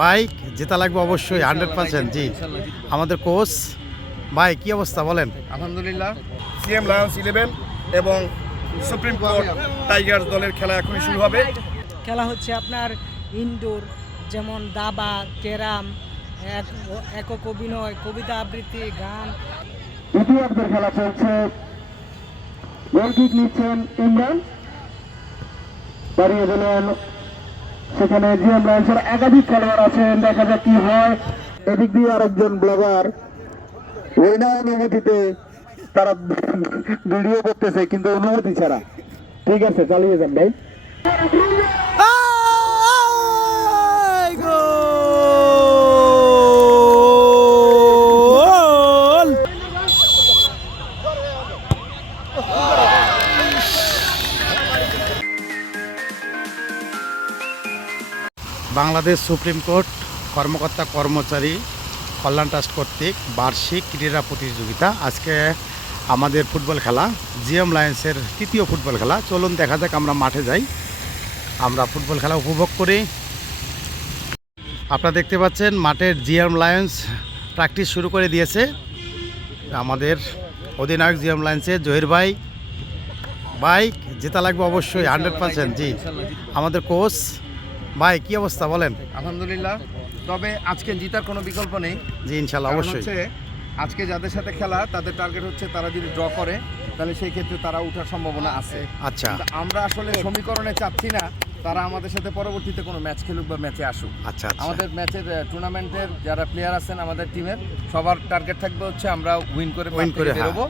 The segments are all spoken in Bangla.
বাইক জেতা লাগবে অবশ্যই 100%। জি, আমাদের কোচ ভাই কি অবস্থা বলেন? আলহামদুলিল্লাহ। সিএম লায়ন্স 11 এবং সুপ্রিম কোর্ট টাইগার্স দলের খেলা এখনই শুরু হবে। খেলা হচ্ছে আপনার ইনডোর, যেমন দাবা, ক্যারাম, একক অভিনয়, কবিতা আবৃত্তি, গান। দ্বিতীয়ার্ধের খেলা চলছে। গোলকিক নিচ্ছেন ইমরান, দাঁড়িয়ে দিলেন। সেখানে জিএম লায়ন্সের একাধিক খেলোয়াড় আছেন, দেখা যাক কি হয়। এদিক দিয়ে আরেকজন ব্লগার ওইনা অনুমতিতে তারা ভিডিও করতেছে, কিন্তু অনুমতি ছাড়া। ঠিক আছে, চালিয়ে যান ভাই। বাংলাদেশ সুপ্রিম কোর্ট কর্মকর্তা কর্মচারী কল্যাণ ট্রাস্ট কর্তৃক বার্ষিক ক্রীড়া প্রতিযোগিতা। আজকে আমাদের ফুটবল খেলা, জিএম লায়ন্সের তৃতীয় ফুটবল খেলা। চলুন দেখা যাক, আমরা মাঠে যাই, আমরা ফুটবল খেলা উপভোগ করি। আপনারা দেখতে পাচ্ছেন মাঠের জিএম লায়ন্স প্র্যাকটিস শুরু করে দিয়েছে। আমাদের অধিনায়ক জিএম লায়ন্সের জহির ভাই, বাইক জেতা লাগবে অবশ্যই 100%। জি, আমাদের কোচ ভাই কি অবস্থা বলেন? আলহামদুলিল্লাহ। তবে আজকে জিতার কোনো বিকল্প নেই। জি ইনশাল্লাহ, অবশ্যই। আজকে যাদের সাথে খেলা তাদের টার্গেট হচ্ছে তারা যদি ড্র করে তাহলে সেই ক্ষেত্রে তারা ওঠার সম্ভাবনা আছে। আচ্ছা, আমরা আসলে সমীকরণে চাচ্ছি না তারা আমাদের সাথে পরবর্তীতে কোনো ম্যাচ খেলুক বা ম্যাচে আসুক। আচ্ছা, আমাদের ম্যাচের টুর্নামেন্টের যারা প্লেয়ার আছেন আমাদের টিমের সবার টার্গেট থাকবে হচ্ছে আমরা উইন করে বেরোবো।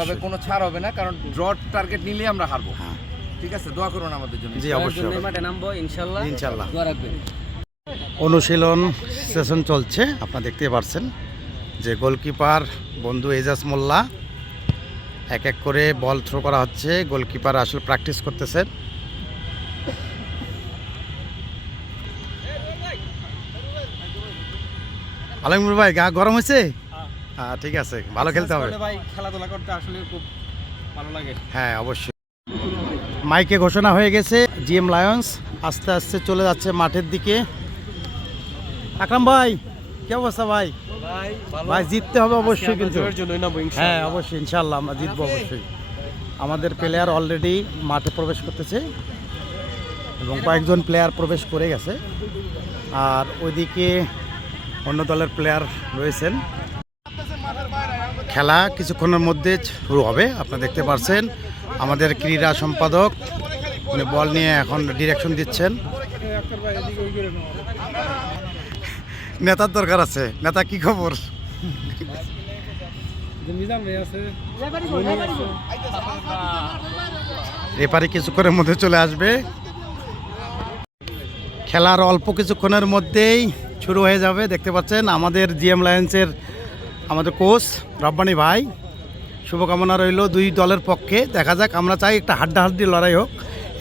তবে কোনো ছাড় হবে না, কারণ ড্র টার্গেট নিলে আমরা হারবো। ঠিক আছে, দোয়া করুন আমাদের জন্য। জি অবশ্যই, মাঠে নামবো ইনশাআল্লাহ। ইনশাআল্লাহ। দোয়া রাখবেন। অনুশীলন সেশন চলছে, আপনারা দেখতে পাচ্ছেন যে গোলকিপার বন্ধু এজাজ মোল্লা এক এক করে বল থ্রো করা হচ্ছে। গোলকিপার আসলে প্র্যাকটিস করতেছেন। আলমগীর ভাই, গা গরম হয়েছে? হ্যাঁ ঠিক আছে, ভালো খেলতে হবে ভাই, খেলাধুলা করতে আসলে খুব ভালো লাগে। হ্যাঁ অবশ্যই। মাইকে ঘোষণা হয়ে গেছে, জিএম লায়ন্স আস্তে আস্তে চলে যাচ্ছে মাঠের দিকে। আকরাম ভাই কি অবস্থা ভাই? ভাই জিততে হবে অবশ্যই, কিন্তু হ্যাঁ অবশ্যই ইনশাল্লাহ আমরা জিতবো অবশ্যই। আমাদের প্লেয়ার অলরেডি মাঠে প্রবেশ করতেছে এবং কয়েকজন প্লেয়ার প্রবেশ করে গেছে, আর ওইদিকে অন্য দলের প্লেয়ার রয়েছেন। খেলা কিছুক্ষণের মধ্যে শুরু হবে। আপনারা দেখতে পাচ্ছেন আমাদের ক্রীড়া সম্পাদক উনি বল নিয়ে এখন ডিরেকশন দিচ্ছেন। নেতার দরকার আছে, নেতা কি খবর? রেফারি কিছুক্ষণের মধ্যে চলে আসবে। খেলার অল্প কিছুক্ষণের মধ্যেই শুরু হয়ে যাবে। দেখতে পাচ্ছেন আমাদের জিএম লায়ন্সের আমাদের কোচ রব্বানী ভাই, শুভকামনা রইল দুই দলের পক্ষে। দেখা যাক, আমরা চাই একটা হাড্ডাহাড্ডি লড়াই হোক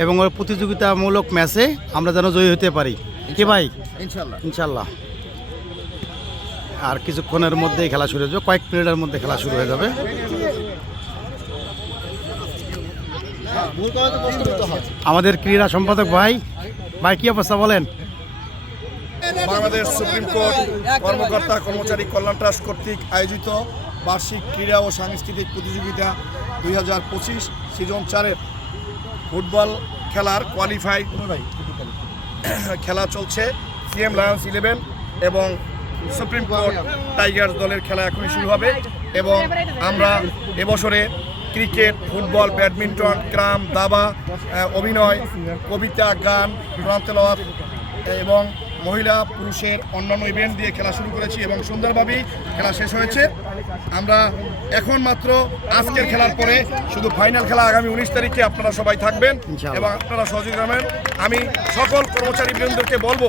এবং ওই প্রতিযোগিতামূলক ম্যাচে আমরা যেন জয়ী হতে পারি। কি ভাই? ইনশাল্লাহ ইনশাল্লাহ। আর কিছুক্ষণের মধ্যেই খেলা শুরু হয়ে যাবে, কয়েক মিনিটের মধ্যে খেলা শুরু হয়ে যাবে। আমাদের ক্রীড়া সম্পাদক ভাই, ভাই কি অবস্থা বলেন? বাংলাদেশ সুপ্রিম কোর্ট কর্মকর্তা কর্মচারী কল্যাণ ট্রাস্ট কর্তৃক আয়োজিত বার্ষিক ক্রীড়া ও সাংস্কৃতিক প্রতিযোগিতা 2025 সিজন 4-এর ফুটবল খেলার কোয়ালিফাইড খেলা চলছে। সিএম লায়ন্স 11 এবং সুপ্রিম কোর্ট টাইগার্স দলের খেলা এখনই শুরু হবে। এবং আমরা এবছরে ক্রিকেট, ফুটবল, ব্যাডমিন্টন, ক্রাম, দাবা, অভিনয়, কবিতা, গান, কোরআন তেলাওয়াত এবং মহিলা পুরুষের অন্যান্য ইভেন্ট দিয়ে খেলা শুরু করেছি এবং সুন্দরভাবেই খেলা শেষ হয়েছে। আমরা এখন মাত্র আজকের খেলার পরে শুধু ফাইনাল খেলা আগামী 19 তারিখে আপনারা সবাই থাকবেন এবং আপনারা সহযোগিতা করবেন। আমি সকল কর্মচারী বৃন্দকে বলবো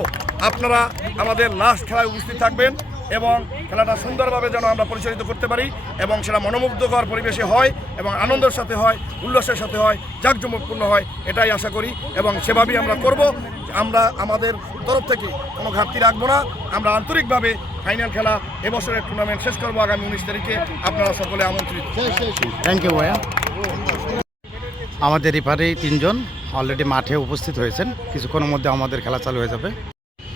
আপনারা আমাদের লাস্ট খেলায় উপস্থিত থাকবেন এবং খেলাটা সুন্দরভাবে যেন আমরা পরিচালিত করতে পারি এবং সেটা মনোমুগ্ধকর পরিবেশে হয় এবং আনন্দের সাথে হয়, উল্লাসের সাথে হয়, জাঁকজমকপূর্ণ হয়, এটাই আশা করি এবং সেভাবেই আমরা করব। আমরা আমাদের তরফ থেকে কোনো ঘাটতি রাখবো না। আমরা আন্তরিকভাবে ফাইনাল খেলা এবছরের টুর্নামেন্ট শেষ করবো আগামী 19 তারিখে। আপনারা সকলে আমন্ত্রিত। থ্যাংক ইউ ভাইয়া। আমাদের রেফারি 3 জন অলরেডি মাঠে উপস্থিত হয়েছেন, কিছুক্ষণের মধ্যে আমাদের খেলা চালু হয়ে যাবে।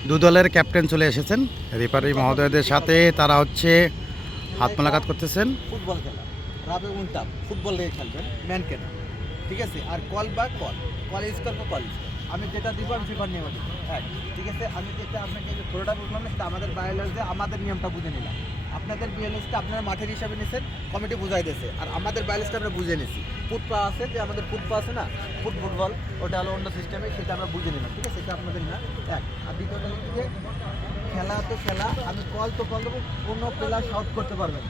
দু দলের ক্যাপ্টেন চলে এসেছেন রেফারি মহোদয়দের সাথে, তারা হচ্ছে হাত মোলাকাত করতেছেন। ফুটবল খেলা রাবে উনটাপ ফুটবল লেগে খেলবেন ম্যান কেন, ঠিক আছে? আর কল বা কল কল স্কোর বা কল স্কোর, আমি যেটা দিব আমি ফিফার নিয়ম দিব, এক, ঠিক আছে? আমি যেটা আপনাকে যে পুরোটা বুঝলাম না, সেটা আমাদের বায়োলজিতে আমাদের নিয়মটা বুঝে নিলাম। আপনাদের বিএলএসটা আপনারা মাঠের হিসাবে নিয়েছেন, কমিটি বুঝাই দিয়েছে, আর আমাদের বায়োলজিটা আমরা বুঝে নিয়েছি। ফুটপা আছে, যে আমাদের ফুটপা আছে না, ফুটবল, ওটা হলো অন্য সিস্টেমে, সেটা আমরা বুঝে নিলাম, ঠিক আছে? সেটা আপনাদের না। এক, আর দ্বিতীয়টা হচ্ছে যে খেলা তো খেলা, আমি কল তো কল দেবো, কোনো প্লেয়ার শাউট করতে পারবে না।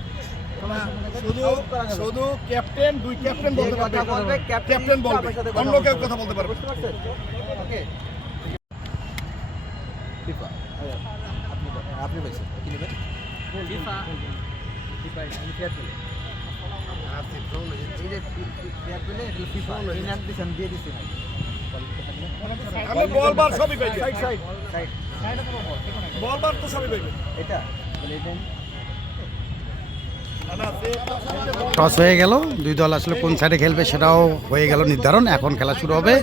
শুধু ক্যাপ্টেন, দুই ক্যাপ্টেন বলতে পারবে, কথা বলবে ক্যাপ্টেন বলবে, অন্য কেউ কথা বলতে পারবে। বুঝতে পারছেন? ওকে, ফিফা আপনি বলছেন কি নেবেন? ফিফা আমি ফেয়ার প্লে, এই যে ফেয়ার প্লে এটা ফিফা এই নাম দিছেন, দিয়ে দিছেন আমি বল বার সবই পাইবে, সাইড বল বার তো সবই পাইবে। এটা বলে এটা টস হয়ে গেল, দুই দল আসলে কোন সাইডে খেলবে সেটাও হয়ে গেল নির্ধারণ। এখন খেলা শুরু হবে।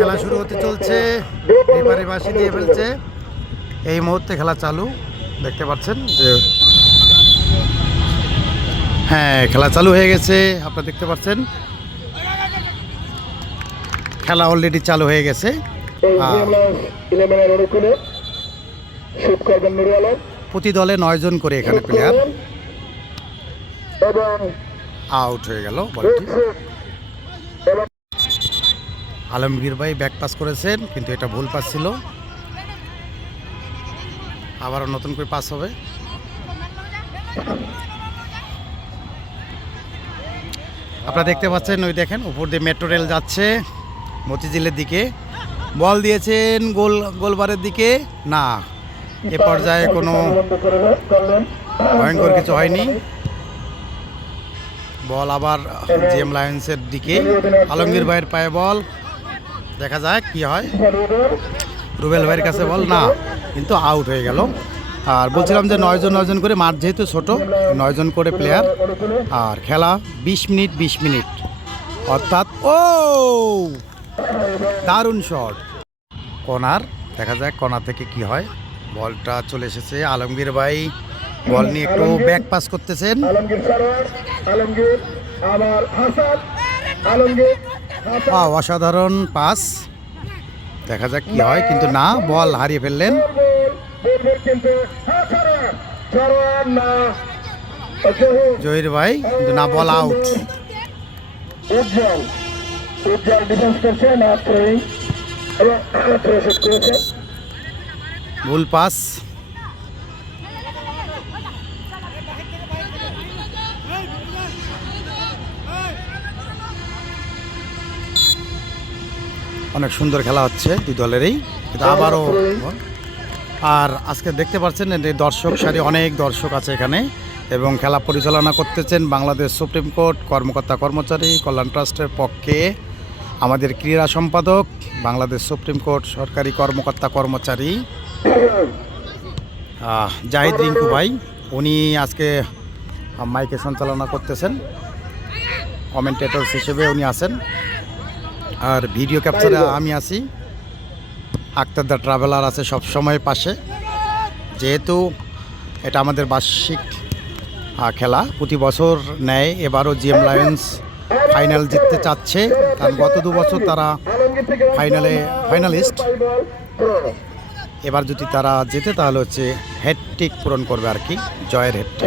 খেলা শুরু হতে চলছে, এবারে বাসি দিয়ে ফেলছে। এই মুহূর্তে খেলা চালু, দেখতে পাচ্ছেন যে হ্যাঁ খেলা চালু হয়ে গেছে। আপনারা দেখতে পাচ্ছেন খেলা অলরেডি চালু হয়ে গেছে। প্রতি দলে 9 জন করে এখানে প্লেয়ার। আউট হয়ে গেল বলটি। আলমগীর ভাই ব্যাক পাস করেছেন, কিন্তু এটা ভুল পাস ছিল। আবারও নতুন করে পাস হবে। আপনারা দেখতে পাচ্ছেন, ওই দেখেন উপর দিয়ে মেট্রো রেল যাচ্ছে মতিঝিলের দিকে। বল দিয়েছেন গোলবারের দিকে, না এ পর্যায়ে কোনো ভয়ঙ্কর কিছু হয়নি। বল আবার জিএম লায়ন্সের দিকে, আলমগীর ভাইয়ের পায়ে বল, দেখা যাক কি হয়। রুবেল ভাইয়ের কাছে বল, না, কিন্তু আউট হয়ে গেল। আর বলছিলাম যে 9 জন করে, মাঠ যেহেতু ছোট, 9 জন করে প্লেয়ার, আর খেলা 20 মিনিট অর্থাৎ ও দারুণ শট, কর্নার। দেখা যাক কর্নার থেকে কি হয়। বলটা চলে এসেছে, আলমগীর ভাই বল নিয়ে একটু ব্যাক পাস করতেছেন। অসাধারণ পাস, দেখা যাক কি হয়, কিন্তু না, বল হারিয়ে ফেললেন। জহির ভাই, কিন্তু না, বল আউট। ভুল পাস। অনেক সুন্দর খেলা হচ্ছে দুই দলেরই, কিন্তু আবারও। আর আজকে দেখতে পাচ্ছেন দর্শক সারি, অনেক দর্শক আছে এখানে, এবং খেলা পরিচালনা করতেছেন বাংলাদেশ সুপ্রিম কোর্ট কর্মকর্তা কর্মচারী কল্যাণ ট্রাস্টের পক্ষে আমাদের ক্রীড়া সম্পাদক, বাংলাদেশ সুপ্রিম কোর্ট সরকারি কর্মকর্তা কর্মচারী জাহিদ রিঙ্কু ভাই। উনি আজকে মাইকে সঞ্চালনা করতেছেন, কমেন্টেটর হিসেবে উনি আছেন। আর ভিডিও ক্যাপচারে আমি আছি, আক্তার দ্য ট্রাভেলার আছে সব সময় পাশে। যেহেতু এটা আমাদের বার্ষিক খেলা, প্রতি বছর নেয়, এবারও জিএম লায়ন্স ফাইনাল জিততে চাচ্ছে, কারণ গত 2 বছর তারা ফাইনালিস্ট। এবার যদি তারা জেতে তাহলে হচ্ছে হ্যাটট্রিক পূরণ করবে আর কি, জয়ের হ্যাটট্রিক।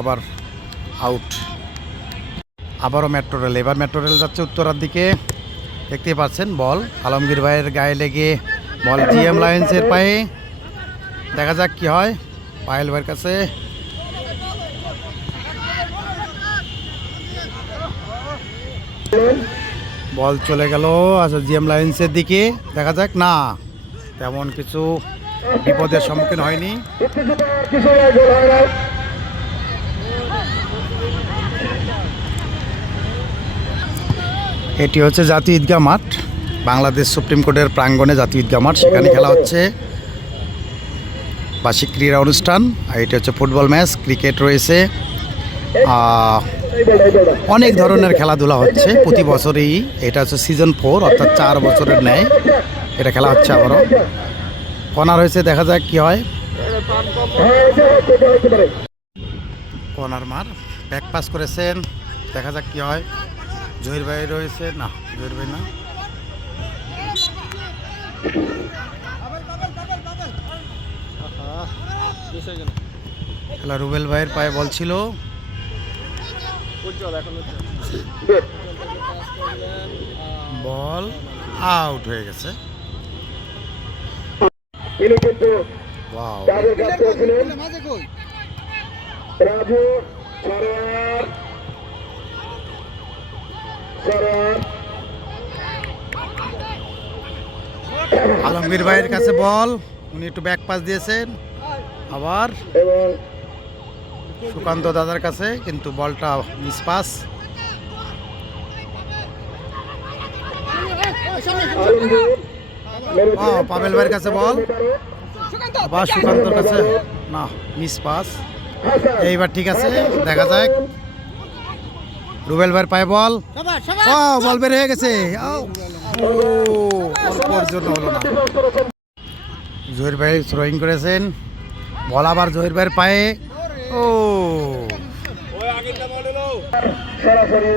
আবার আউট, আবারও মেট্রো রেল। এবার মেট্রো রেল যাচ্ছে উত্তরার দিকে, দেখতে পাচ্ছেন। বল আলমগীর ভাইয়ের গায়ে লেগে বল জিএম লায়ন্সের পায়ে, দেখা যাক কি হয়। পায়েল ভাইয়ের কাছে বল চলে গেল, আচ্ছা জিএম লায়ন্সের দিকে, দেখা যাক। না, তেমন কিছু বিপদের সম্মুখীন হয়নি। এটি হচ্ছে জাতীয় ঈদগাহ মাঠ, বাংলাদেশ সুপ্রিম কোর্টের প্রাঙ্গণে জাতীয় ঈদগাহ মাঠ। সেখানে খেলা হচ্ছে বার্ষিক ক্রীড়া অনুষ্ঠান। আর এটি হচ্ছে ফুটবল ম্যাচ, ক্রিকেট রয়েছে, অনেক ধরনের খেলাধুলা হচ্ছে প্রতি বছরেই। এটা হচ্ছে সিজন 4, অর্থাৎ 4 বছরের ন্যায় এটা খেলা হচ্ছে আবারও। কর্নার হয়েছে, দেখা যাক কি হয়। কর্নার মার ব্যাক পাস করেছেন, দেখা যাক কি হয়। জহির ভাই রয়েছে, না জহির ভাই না, খেলা রুবেল ভাইয়ের পায়ে বল ছিল। বল আউট হয়ে গেছে। তিনি কিন্তু ওয়াও, তাদের কাছে ছিলেন রাজু সরোয়ার আলমগীর ভাইয়ের কাছে বল, উনি একটু ব্যাক পাস দিয়েছেন। আবার এবং সুকান্ত দাদার কাছে, কিন্তু বলটা মিস পাস। পাবেল ভাইয়ের কাছে বল, আবার সুকান্তর কাছে, না মিস পাস। এইবার ঠিক আছে, দেখা যাক। রুবেল ভাইয়ের পায়ে বল, বল বের হয়ে গেছে। অল্পর জন্য হলো না। জহির ভাই থ্রোয়িং করেছেন, বল আবার জহির ভাইয়ের পায়ে। ও সরাসরি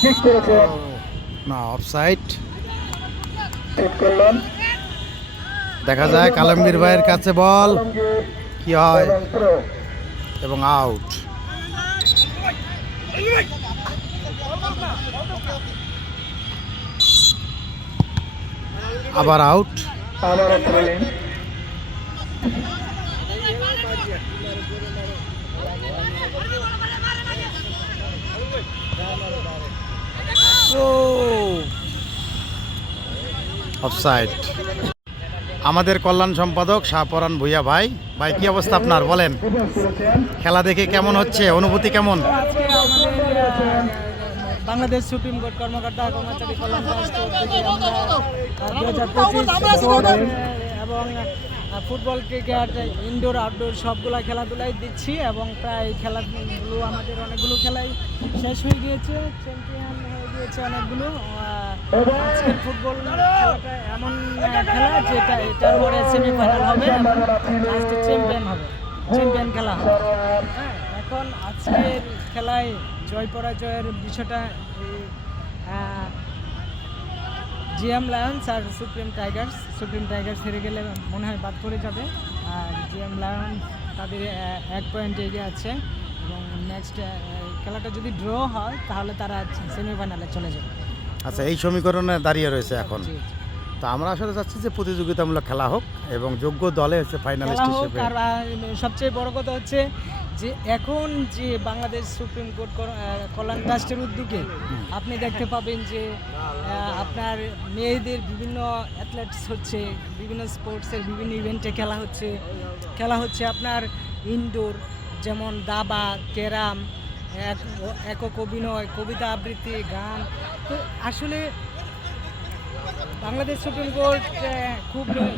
ঠিক করেছেন, না, অফসাইড। ঠিক করলেন দেখা যায় আলমগীর ভাইয়ের কাছে বল, কি হয়, এবং throw। এবং আউট। আবার আউট। আবারও throw-in। অফসাইড। আমাদের কল্যাণ সম্পাদক শাহপরান ভুইয়া ভাই, ভাই কি অবস্থা আপনার বলেন? খেলা দেখে কেমন হচ্ছে, অনুভূতি কেমন? আজকে আমাদের বাংলাদেশ সুপ্রিম কোর্ট কর্মকর্তা কর্মচারী কল্যাণ ট্রাস্ট থেকে আমরা 2025 স্পোর্ট এবং ফুটবল, ক্রিকেট, ইনডোর আউটডোর সবগুলা খেলাধুলাই দিচ্ছি এবং প্রায় খেলাগুলো আমাদের অনেকগুলো খেলাই শেষ হয়ে গিয়েছে, চ্যাম্পিয়ন হয়ে গিয়েছে অনেকগুলো। আজকের ফুটবল খেলাটা এমন খেলা যেটা এটার পরে সেমিফাইনাল হবে এবং লাস্টে চ্যাম্পিয়ন হবে, চ্যাম্পিয়ন খেলা হবে। হ্যাঁ, এখন আজকের খেলায় জয় পরাজয়ের বিষয়টা জিএম লায়ন্স আর সুপ্রিম টাইগার্স হেরে গেলে মনে হয় বাদ পড়ে যাবে। আর জিএম লায়ন্স তাদের 1 পয়েন্ট এগিয়ে আছে এবং নেক্সট খেলাটা যদি ড্র হয় তাহলে তারা সেমিফাইনালে চলে যাবে। আচ্ছা, এই সমীকরণে দাঁড়িয়ে রয়েছে এখন। জি, জি। তো আমরা আসলে চাচ্ছি যে প্রতিযোগিতামূলক খেলা হোক এবং যোগ্য দলে হচ্ছে ফাইনালিস্ট খেলা হোক। হিসেবে। আর সবচেয়ে বড় কথা হচ্ছে যে এখন যে বাংলাদেশ সুপ্রিম কোর্ট কল্যাণ ট্রাস্টের উদ্যোগে আপনি দেখতে পাবেন যে আপনার মেয়েদের বিভিন্ন অ্যাথলেটস হচ্ছে, বিভিন্ন স্পোর্টসের বিভিন্ন ইভেন্টে খেলা হচ্ছে আপনার ইনডোর, যেমন দাবা, ক্যারাম, একক অভিনয়, কবিতা আবৃত্তি, গান। তো আসলে বাংলাদেশ সুপ্রিম কোর্ট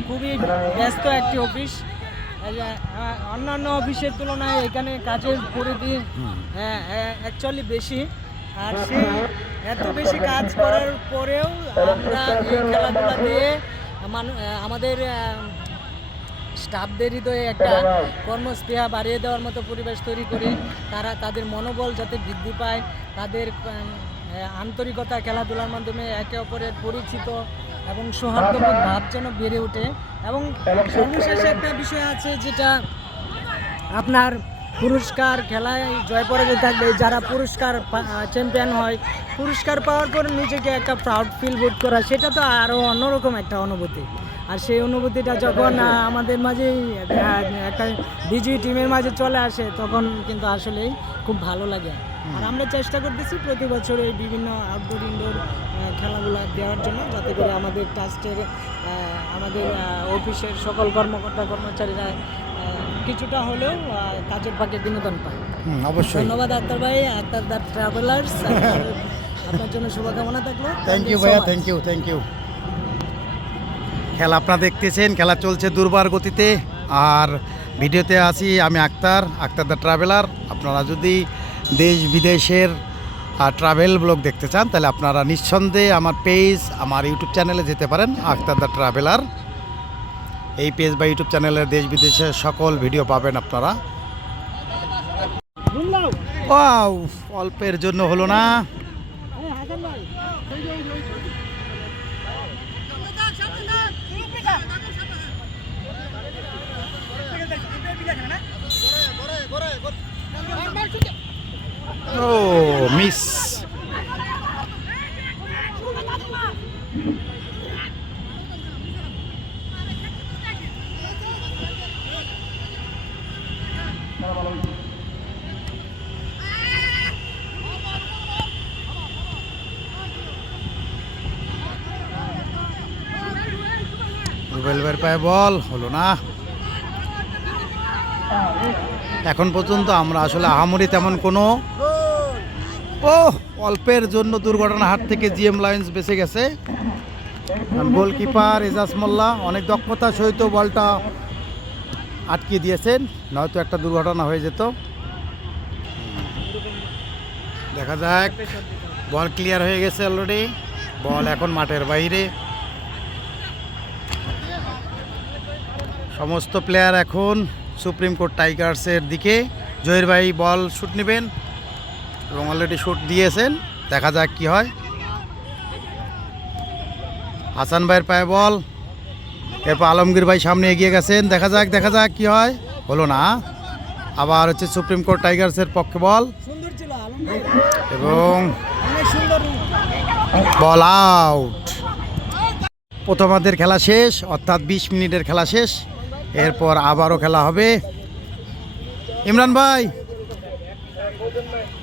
খুবই ব্যস্ত একটি অফিস। অন্যান্য অফিসের তুলনায় এখানে কাজের পরিধি অ্যাকচুয়ালি বেশি। আর সেই এত বেশি কাজ করার পরেও আমরা এই খেলাধুলা দিয়ে আমাদের স্টাফদের হৃদয়ে একটা কর্মস্পৃহা বাড়িয়ে দেওয়ার মতো পরিবেশ তৈরি করে তাদের মনোবল যাতে বৃদ্ধি পায়, তাদের আন্তরিকতা খেলাধুলার মাধ্যমে একে অপরের পরিচিত এবং সৌহার্দ্যবোধ ভাব যেন বেড়ে ওঠে। এবং সর্বশেষে একটা বিষয় আছে যেটা আপনার পুরস্কার, খেলায় জয় পরাজয় থাকবে। যারা পুরস্কার চ্যাম্পিয়ন হয়, পুরস্কার পাওয়ার পর নিজেকে একটা প্রাউড ফিল বোধ করা, সেটা তো আরও অন্যরকম একটা অনুভূতি। আর সেই অনুভূতিটা যখন আমাদের মাঝেই একটা বিজয়ী টিমের মাঝে চলে আসে তখন কিন্তু আসলেই খুব ভালো লাগে। আর আমরা চেষ্টা করতেছি প্রতি বছর এই বিভিন্ন আউটডোর ইনডোর খেলাগুলো দেওয়ার জন্য, যাতে করে আমাদের ট্রাস্টের আমাদের অফিসের সকল কর্মকর্তা কর্মচারীরা কিছুটা হলেও কাজের ফাঁকে বিনোদন পায়। অবশ্যই। ধন্যবাদ আক্তার ভাই, আক্তার দ্য ট্রাভেলার্স আপনার জন্য শুভকামনা থাকলো। থ্যাংক ইউ ভাইয়া, থ্যাংক ইউ। খেলা আপনারা দেখতেছেন, খেলা চলছে দুর্বার গতিতে। আর ভিডিওতে আছি আমি আক্তার দ্য ট্রাভেলার। আপনারা যদি দেশ বিদেশের ট্রাভেল ব্লগ দেখতে চান তাহলে আপনারা নিঃসন্দেহে আমার পেজ, আমার ইউটিউব চ্যানেলে যেতে পারেন, আক্তার দ্য ট্রাভেলার। এই পেজ বা ইউটিউব চ্যানেলের দেশ বিদেশের সকল ভিডিও পাবেন আপনারা। ওয়াও, অল্পের জন্য হলো না। ও মিস। রুবেল ভাইয়ের পায়ে বল হলো না। এখন পর্যন্ত আমরা আসলে আহামরি তেমন কোনো অল্পের জন্য দুর্ঘটনার হাত থেকে জিএম লায়ন্স বেঁচে গেছে। গোলকিপার এজাজ মোল্লা অনেক দক্ষতার সহিত বলটা আটকে দিয়েছেন, নয়তো একটা দুর্ঘটনা হয়ে যেত। দেখা যাক, বল ক্লিয়ার হয়ে গেছে অলরেডি, বল এখন মাঠের বাইরে। সমস্ত প্লেয়ার এখন সুপ্রিম কোর্ট টাইগার্সের দিকে। জহির ভাই বল শুট নেবেন এবং অলরেডি শুট দিয়েছেন, দেখা যাক কি হয়। হাসান ভাইয়ের পায়ে বল, এরপর আলমগীর ভাই সামনে এগিয়ে গেছেন, দেখা যাক কি হয়। হলো না। আবার হচ্ছে সুপ্রিম কোর্ট টাইগার্সের পক্ষে বল এবং বল আউট। প্রথমার্ধের খেলা শেষ, অর্থাৎ 20 মিনিটের খেলা শেষ। এরপর আবারও খেলা হবে। ইমরান ভাই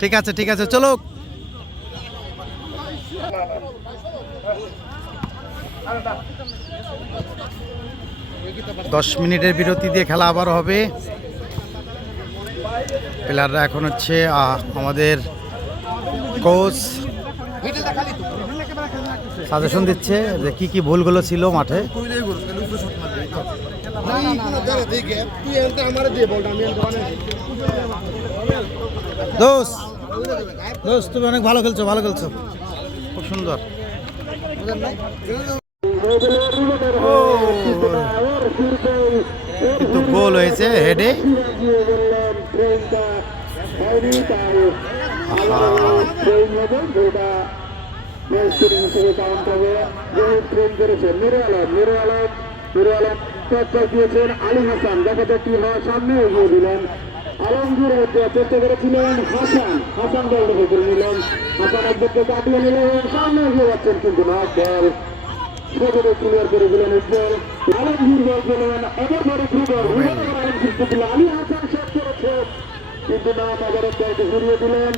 ঠিক আছে চলো। 10 মিনিটের বিরতি দিয়ে খেলা আবারও হবে। প্লেয়াররা এখন হচ্ছে আমাদের কোচ সাজেশন দিচ্ছে যে কি ভুলগুলো ছিল মাঠে। দোস্ত তুমি অনেক ভালো খেলছো খুব সুন্দর। কিন্তু গোল হয়েছে হেডে। দিয়েছেন আলী হাসান, দেখা যাক কি হয়, সামনে এগিয়ে দিলেন। আলমগীর চেষ্টা করেছিলেন, হাসান বল করে নিলেন, হাসান একদিকে কাটিয়ে নিলেন, সামনে এগিয়ে যাচ্ছেন কিন্তু না, বল সেভাবে ক্লিয়ার করে দিলেন উজ্জ্বল। আলমগীর বল পেলেন, এবার বড় আলমগীর আলী হাসান শেষ করেছে কিন্তু না, আবারও বলকে ঘুরিয়ে দিলেন,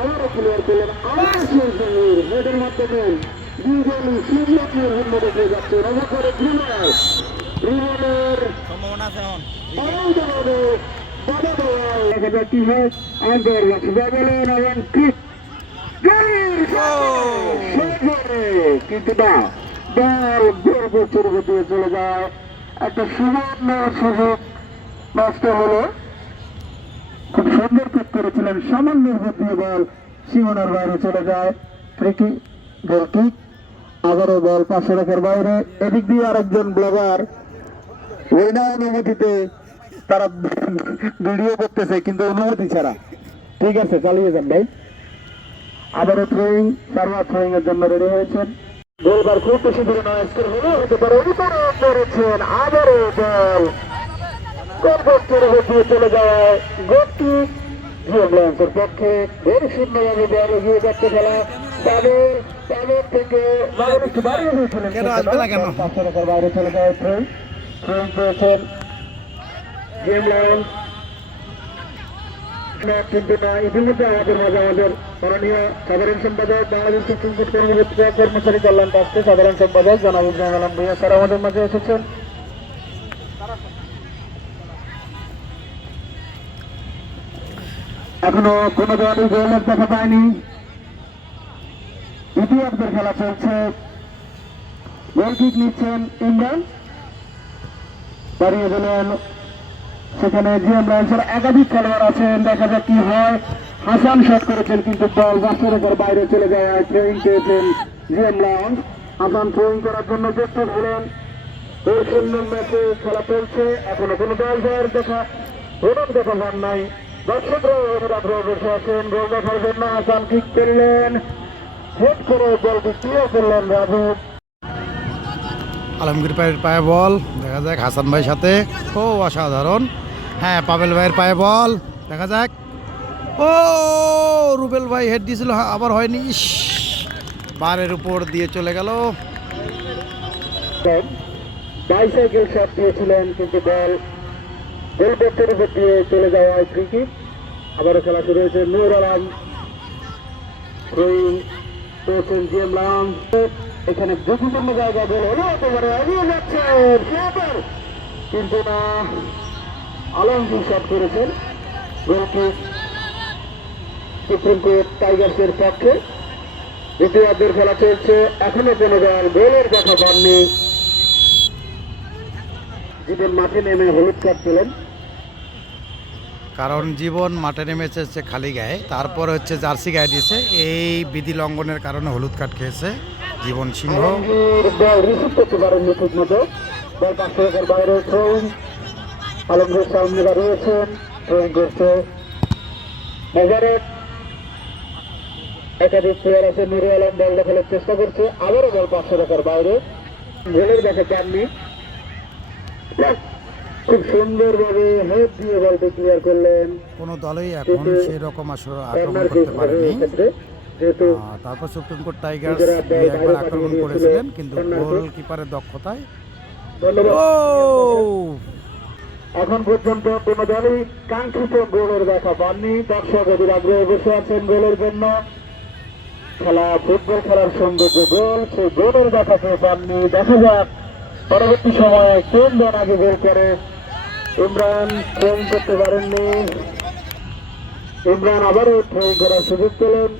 আবারও ক্লিয়ার করলেন, আবার শেষ হেডের মাধ্যমে দুজনই সুযোগের মধ্যে দেখে যাচ্ছে। অবসরে রিমনের সম্ভাবনা আছে এখন। কি হয় কিন্তু না, বল গোল দিয়ে চলে যায়। একটা সুবর্ণ সুযোগ নষ্ট হলো। খুব সুন্দর পিক করেছিলেন, সামান্য দিয়ে বল সীমানার বাইরে চলে যায়। ফ্রি গোলকিক, আবারও বল 500 রেখার বাইরে। এদিক দিয়ে আরেকজন ব্লগার বিনা অনুমতিতে তারা ভিডিও করতেছে, কিন্তু অনুমতি ছাড়া। ঠিক আছে, চালিয়ে যান ভাই। আবারও থ্রোয়িং, সার্ভার থ্রোয়িং এর জন্য রেডি হয়েছেন। গোলবার খুব বেশি দূরে নয়, স্কোর হলেও হতে পারে। উপরে করেছেন, আবারও বল গোলপোস্টের উপর চলে যায়। গোলটি জিএম লায়ন্সের পক্ষে বেশ সুন্দরভাবে বল এগিয়ে যাচ্ছে খেলা। তাদের থেকে একটু বাড়িয়ে দিয়েছিলেন, 500 রেখার বাইরে চলে যায়। থ্রোয়িং পেয়েছেন জিএম লায়ন্স। কিন্তু না, ইতিমধ্যে আমাদের মাঝে আমাদের মাননীয় সাধারণ সম্পাদক, বাংলাদেশ সুপ্রিম কোর্ট কর্মচারী কল্যাণ ট্রাস্টের সাধারণ সম্পাদক জনাব ইব্রাহিম আলম ভূঁইয়া স্যার আমাদের মাঝে এসেছেন। এখনো কোনো দলই গোলের দেখা পায়নি। দ্বিতীয়ার্ধের খেলা চলছে। গোল কিক নিচ্ছেন ইমরান, দাঁড়িয়ে দিলেন। সেখানে জিএম লায়ন্সের একাধিক খেলোয়াড় আছেন, দেখা যাক কি হয়। হাসান শট করেছেন কিন্তু বল বাস্কেটের বাইরে চলে যাওয়ায় থ্রোয়িং পেয়েছেন জিএম লায়ন্স। হাসান থ্রোয়িং করার জন্য প্রস্তুত হলেন। ম্যাচে খেলা চলছে, এখনো কোনো দল জয়ের দেখা পান নাই। দর্শকরা আগ্রহ বসে আছেন গোল দেখার জন্য। হাসান কিক করলেন, হেড করে বলটি ক্লিয়ার করলেন রাজু। আলমগীর ভাইয়ের পায়ে বল, দেখা যাক হাসান ভাইয়ের সাথে। ও অসাধারণ, হ্যাঁ পাবেল ভাইয়ের পায়ে বল, দেখা যাক। ও রুবেল ভাই হেড দিয়েছিল, আবার হয়নি। ইস, বারের উপর দিয়ে চলে গেল। বাইসাইকেল শট দিয়েছিলেন কিন্তু বল গোলপোস্টের উপর দিয়ে চলে যাওয়ায় ফ্রি কিক। আবারও খেলা শুরু হয়েছে। নূর আলম থ্রোয়িং পেয়েছেন জিএম লায়ন্স। এখানে ঝুঁকিপূর্ণ জায়গা গোল হলো, একেবারে এগিয়ে যাচ্ছে কিন্তু না, আলমগীর শট করেছেন। গোল কিক সুপ্রিম কোর্ট টাইগার্সের পক্ষে। দ্বিতীয়ার্ধের খেলা চলছে, এখনো কোনো দল গোলের দেখা পাননি। জীবন মাঠে নেমে হলুদ কার্ড পেলেন, কারণ জীবন মাঠে নেমেছে হচ্ছে খালি গায়ে, তারপর হচ্ছে জার্সি গায়ে দিয়েছে। এই বিধি লঙ্ঘনের কারণে হলুদ কার্ড খেয়েছে জীবন সিংহ। বল রিসিভ করতে পারেননি ঠিক মতো, বল 500 টাকার বাইরে। থ্রোয়িং আলমগীর সামনে দাঁড়িয়েছেন, থ্রোয়িং করছে মোজারেট। একাধিক প্লেয়ার আছে, নুরুল আলম বল দেখানোর চেষ্টা করছে, আবারও বল 500 টাকার বাইরে। গোলের দেখা পাননি, খুব সুন্দরভাবে হেড দিয়ে বলটি ক্লিয়ার করলেন। কোনো দলই এখন সেরকম আসলে আক্রমণ করতে পারেনি। যেহেতু তারপর সুপ্রিম কোর্ট টাইগার্স একবার আক্রমণ করেছিলেন, কিন্তু গোলকিপারের দক্ষতায়। ও এখন পর্যন্ত কোনো দলই কাঙ্ক্ষিত গোলের দেখা পাননি। দর্শক অধীর আগ্রহে বসে আছেন গোলের জন্য। খেলা ফুটবল খেলার সৌন্দর্য গোল, সেই গোলের দেখা কেউ পাননি। দেখা যাক পরবর্তী সময়ে কোন দল আগে গোল করে। ইমরান থ্রোয়িং করতে পারেননি, ইমরান আবারও থ্রোয়িং করার সুযোগ পেলেন।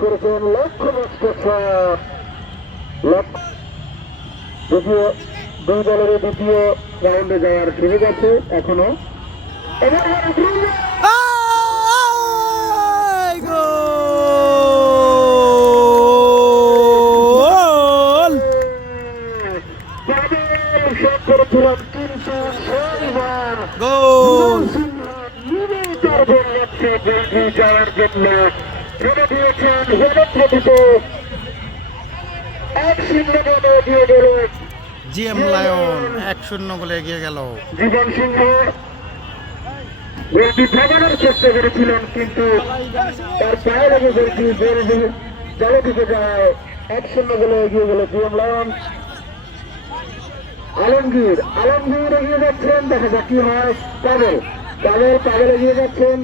করেছেন লক্ষ্যভ্রষ্ট শট। দ্বিতীয় দুই দলের দ্বিতীয় রাউন্ডে যাওয়ার সুযোগ আছে এখনো। করেছিলাম কিন্তু গোল যাওয়ার জন্য ছেড়ে দিয়েছেন। হেডপ্রতিত 1-0 গোলে এগিয়ে গেল জিএম লায়ন, 1-0 গোলে এগিয়ে গেল। জীবন সিংহ। গোলটি ঠেকানোর চেষ্টা করেছিলেন কিন্তু তার পায়ে লেগে গোলটি জালে ঢুকে যায়। 1-0 গোলে এগিয়ে গেল জিএম লায়ন। আলমগীর এগিয়ে যাচ্ছেন, দেখা যাক কি হয়। পাবেল এগিয়ে যাচ্ছেন,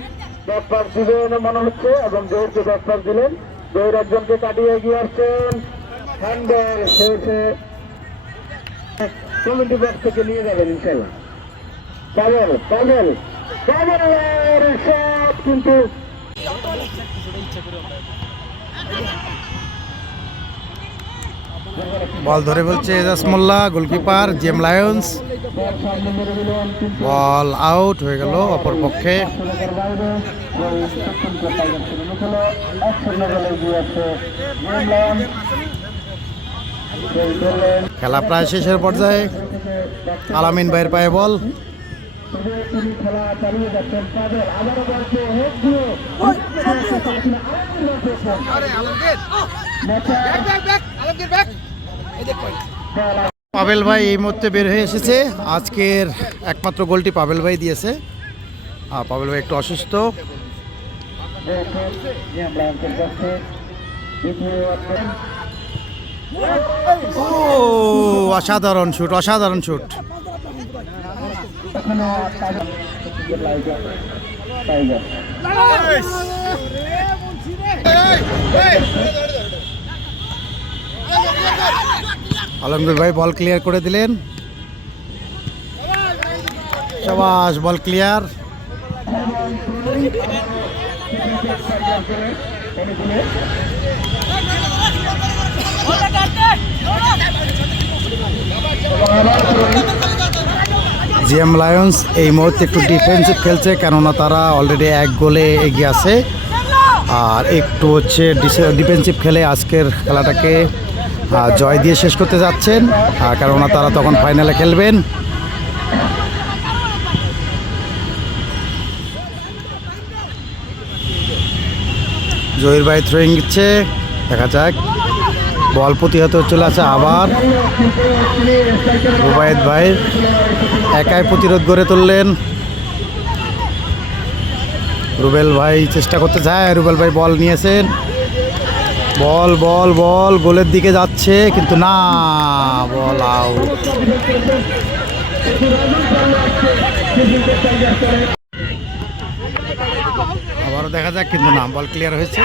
ব্যাকপাস দিবেন মনে হচ্ছে এবং জোরকে ব্যাকপাস দিলেন। জোর একজনকে কাটিয়ে এগিয়ে আসছেন। হ্যান্ডবল হয়েছে, কমিটি বক্স থেকে নিয়ে যাবেন ইনশাল্লাহ। পাবেল শট কিন্তু বল ধরে বলছে Ejaz Molla, goalkeeper GM Lions. বল আউট হয়ে গেল অপর পক্ষে। খেলা প্রায় শেষের পর্যায়ে। আলামিন ভাইয়ের পায়ে বল, খেলা চালিয়ে যাচ্ছেন পাবেল। আবারও বলছে হেড দিয়ে পাবেল ভাই এই মুহূর্তে বের হয়ে এসেছে। আজকের একমাত্র গোলটি পাবেল ভাই দিয়েছে। পাবেল ভাই একটু অসুস্থ। ও অসাধারণ শুট, অসাধারণ শুট। আলমগীর ভাই বল ক্লিয়ার করে দিলেন। শাবাশ, বল ক্লিয়ার। জিএম লায়ন্স এই মুহূর্তে একটু ডিফেন্সিভ খেলছে, কেননা তারা অলরেডি 1 গোলে এগিয়ে আছে। আর একটু হচ্ছে ডিফেন্সিভ খেলে আজকের খেলাটাকে জয় দিয়ে শেষ করতে যাচ্ছেন, কেননা তারা তখন ফাইনালে খেলবেন। জহির ভাই থ্রোয়িং দিচ্ছে, দেখা যাক। বল প্রতিহত চলে আছে আবার। রুবায়েত ভাই একাই প্রতিরোধ গড়ে তুললেন। রুবেল ভাই চেষ্টা করতে যায়, রুবেল ভাই বল নিয়েছেন। বল বল বল গোলের দিকে যাচ্ছে, কিন্তু না, বল আউট। আবারও দেখা যাক, কিন্তু না, বল ক্লিয়ার হয়েছে।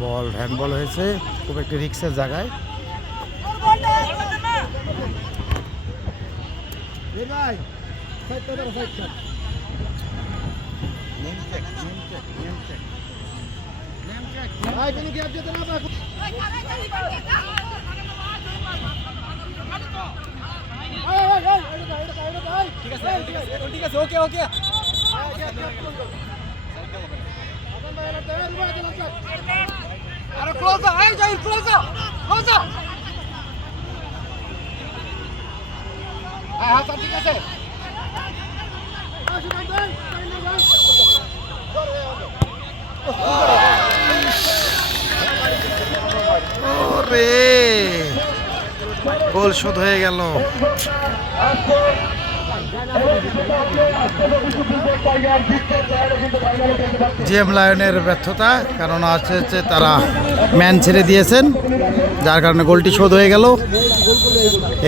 বল হ্যান্ডবল হয়েছে, খুব একটি রিক্সের জায়গায়। গোল শোধ হয়ে গেল। জিএম লায়নের ব্যর্থতা, কারণ হচ্ছে তারা ম্যান ছেড়ে দিয়েছেন, যার কারণে গোলটি শোধ হয়ে গেল।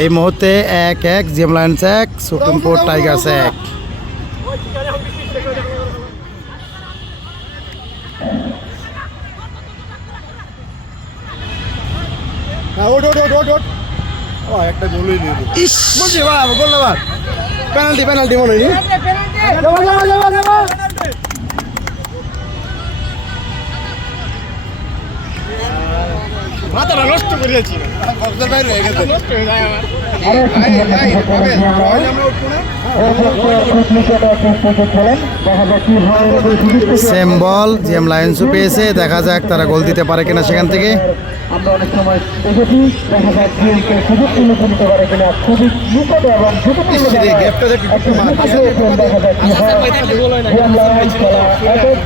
এই মুহূর্তে 1-1, GM Lions 1, supreme court Tigers 1। একটা গোলই নিয়ে ইস, পেনাল্টি পেনাল্টি মনে নেই। মাথাটা নষ্ট করেছি, বাইরে হয়ে গেছে। সেম বল জিএম লায়ন্সও পেয়েছে, দেখা যাক তারা গোল দিতে পারে কিনা সেখান থেকে। আমরা অনেক সময় দেখেছি, দেখা যায় জিএমকে সুযোগ তুলে তুলতে পারে কিনা, খুবই নিকটে এবং ঝুঁকিপূর্ণ জায়গায় দেখা যায় কি হয়। জিএম লায়ন্স খেলা একক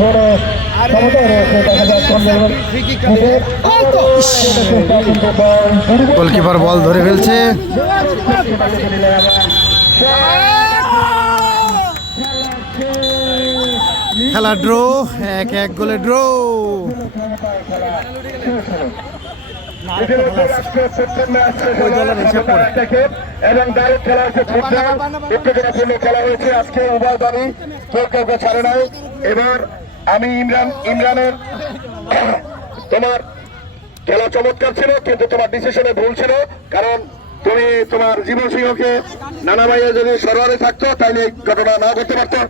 বড় ক্ষমতায় রয়েছে, দেখা যায় গোলকিপার বল ধরে ফেলছে। খেলা ড্র, 1-1 গোলে ড্র। এবং দারুণ খেলা হয়েছে, উত্তেজনাপূর্ণ খেলা হয়েছে আজকে। উভয় দলই কেউ কাউকে ছাড়ে নাই। এবার আমি ইমরানের তোমার খেলা চমৎকার ছিল, কিন্তু তোমার ডিসিশনে ভুল ছিল, কারণ তুমি তোমার জীবন সিংহকে নানা ভাইয়া যদি সরোয়ারে থাকতো তাহলে এই ঘটনা না ঘটতে পারতো।